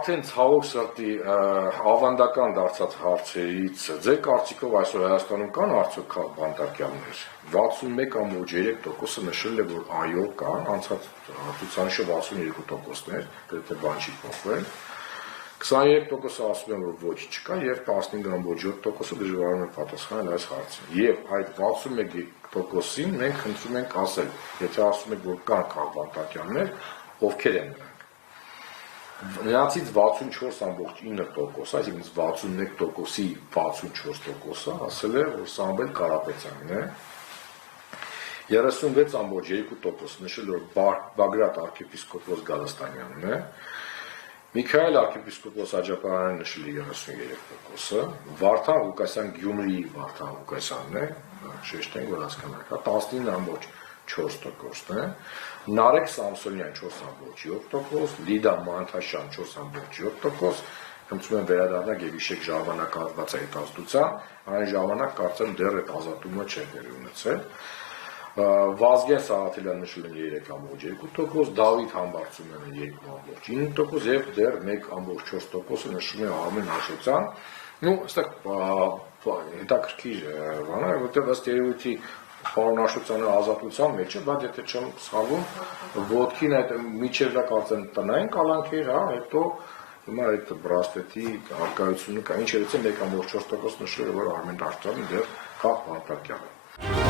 արդեն ցավոք սրտի ավանդական դարձած հարցերից ձեր կարծիքով այսօր Հայաստանում կան արդյոք բանտարկյալներ 61.3%-ը նշել է որ այո կան անցած ցուցանիշը 62%-ն էր գրեթե բան չի փոխվել 23%-ը ասում են որ ոչ չկա եւ 15.7%-ը դժվարանում է պատասխանել այս հարցին եւ այդ 61%-ին մենք խնդրում ենք ասել եթե ասում եք որ կան քաղբանտարկյալներ ովքեր են նրանցից 64.9%, այսինքն 61%-ի 64%-ը ասել է, որ Սամվել Կարապետյանն է, 36.2% նշել որ Բագրատ arczepiskopos Գալստանյանն է, Միքայել arczepiskopos Աջապարյանն նշել է 33%-ը, Վարդան Ղուկասյան Գյումրիի Վարդան Ղուկասյանն է, շեշտենք որ հասկանանք, 19.4%-ն է, Նարեկ Սամսոնյան 4.7%, Լիդա Մանթաշյան 4.7%, խնդրում եմ վերադառնալ եւ հիշեք ժամանակահատված այդ ազդեցության, այն ժամանակ կարծեմ դեռ այդ ազատումը չէր դեր ունեցել։ Վազգեն Սաղաթելյան նշել են 3.2%, Դավիթ Համբարձումյանը 2.9% եւ դեռ 1.4%-ը նշում է Արմեն Աշոտյան։ Ну, այստեղ հետաքրքիր բան է, որտեղ ըստ երևույթի Պարոն Աշոտյանը ազատության մեջ է, բայց եթե չեմ սխալվում, ոտքին այդ միջև դա կարծեմ տնային կալանքեր, հա, հետո հիմա այդ բրասլետի արկայությունը կա, ինչ երեցի 1.4% նշել է, որ Արմեն Աշոտյանը դեռ քաղբանտարկյալ է։